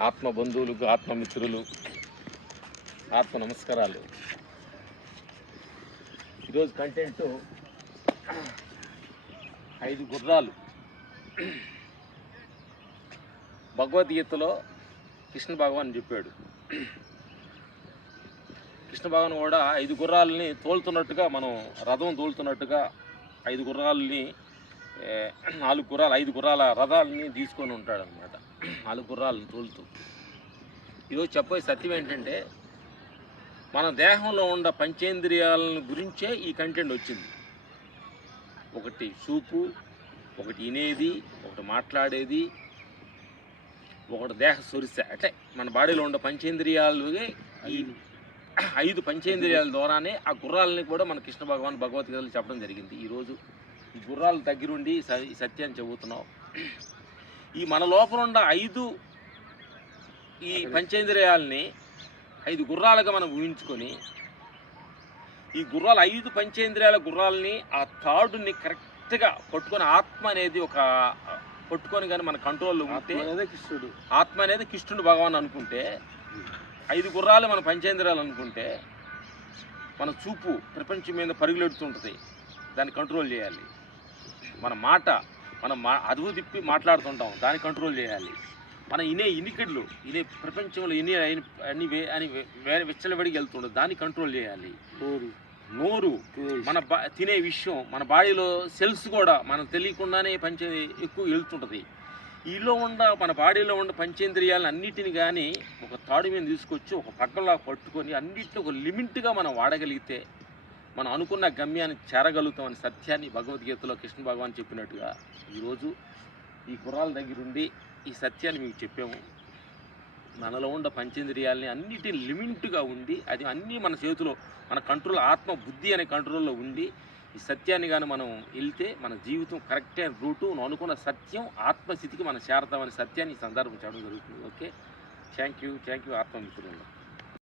ఆత్మ బంధువులకు ఆత్మమిత్రులు ఆత్మ నమస్కారాలు ఈరోజు కంటెంట్ ఐదు గుర్రాలు. భగవద్గీతలో కృష్ణ భగవాన్ చెప్పాడు. కృష్ణ భగవాన్ కూడా ఐదు గుర్రాలని తోలుతున్నట్టుగా మనం రథం తోలుతున్నట్టుగా ఐదు గుర్రాలని నాలుగు గుర్రాలు ఐదు గుర్రాల రథాలని తీసుకొని ఉంటాడు అనమాట నాలుగు గుర్రాలను తోలుతూ. ఈరోజు చెప్పే సత్యం ఏంటంటే మన దేహంలో ఉన్న పంచేంద్రియాలను గురించే ఈ కంటెంట్ వచ్చింది. ఒకటి చూపు ఒకటి వినేది ఒకటి మాట్లాడేది ఒకటి దేహ సొరిస. అంటే మన బాడీలో ఉన్న పంచేంద్రియాలు ఈ ఐదు పంచేంద్రియాల ద్వారానే ఆ గుర్రాలని కూడా మన కృష్ణ భగవాన్ భగవద్గీతలు చెప్పడం జరిగింది. ఈరోజు గుర్రాల దగ్గరుండి ఈ సత్యాన్ని చెబుతున్నాం ఈ మన లోపల ఉన్న ఐదు ఈ పంచేంద్రియాలని ఐదు గుర్రాలుగా మనం ఊహించుకొని ఈ గుర్రాలు ఐదు పంచేంద్రియాల గుర్రాలని ఆ థాడుని కరెక్ట్గా పట్టుకొని ఆత్మ అనేది ఒక పట్టుకొని కానీ మన కంట్రోల్లో ఉంటే కృష్ణుడు. ఆత్మ అనేది కృష్ణుడు భగవాన్ అనుకుంటే ఐదు గుర్రాలు మన పంచేంద్రియాలు అనుకుంటే మన చూపు ప్రపంచం మీద పరుగులెడుతుంటుంది. దాన్ని కంట్రోల్ చేయాలి. మన మాట మనం మా అదువు తిప్పి మాట్లాడుతుంటాం దాన్ని కంట్రోల్ చేయాలి. మన ఇనే ఇనికిడ్లు ఇనే ప్రపంచంలో ఇనే అని వే- వేరే విచ్చలబడికి వెళ్తుండదు దాన్ని కంట్రోల్ చేయాలి. నోరు. నోరు మన బా తినే విషయం మన బాడీలో సెల్స్ కూడా మనం తెలియకుండానే పంచ ఎక్కువ వెళ్తుంటుంది. ఈలో ఉన్న మన బాడీలో ఉన్న పంచేంద్రియాలను అన్నిటిని కానీ ఒక తాడు మీద తీసుకొచ్చి ఒక పక్కలా పట్టుకొని అన్నిటిని ఒక లిమిట్గా మనం వాడగలిగితే మనం అనుకున్న గమ్యాన్ని చేరగలుగుతామని సత్యాన్ని భగవద్గీతలో కృష్ణ భగవాన్ చెప్పినట్టుగా ఈరోజు ఈ గుర్రాల దగ్గరుండి ఈ సత్యాన్ని మీకు చెప్పాము. మనలో ఉన్న పంచేంద్రియాలని అన్నిటిని లిమిట్గా ఉండి అది అన్నీ మన చేతిలో మన కంట్రోల్ ఆత్మ బుద్ధి అనే కంట్రోల్లో ఉండి ఈ సత్యాన్ని కానీ మనం వెళ్తే మన జీవితం కరెక్ట్ అయిన రూటు మనం అనుకున్న సత్యం ఆత్మస్థితికి మనం చేరతామనే సత్యాన్ని ఈ సందర్భం చేయడం జరుగుతుంది. Okay? Thank you thank you ఆత్మమిత్రులు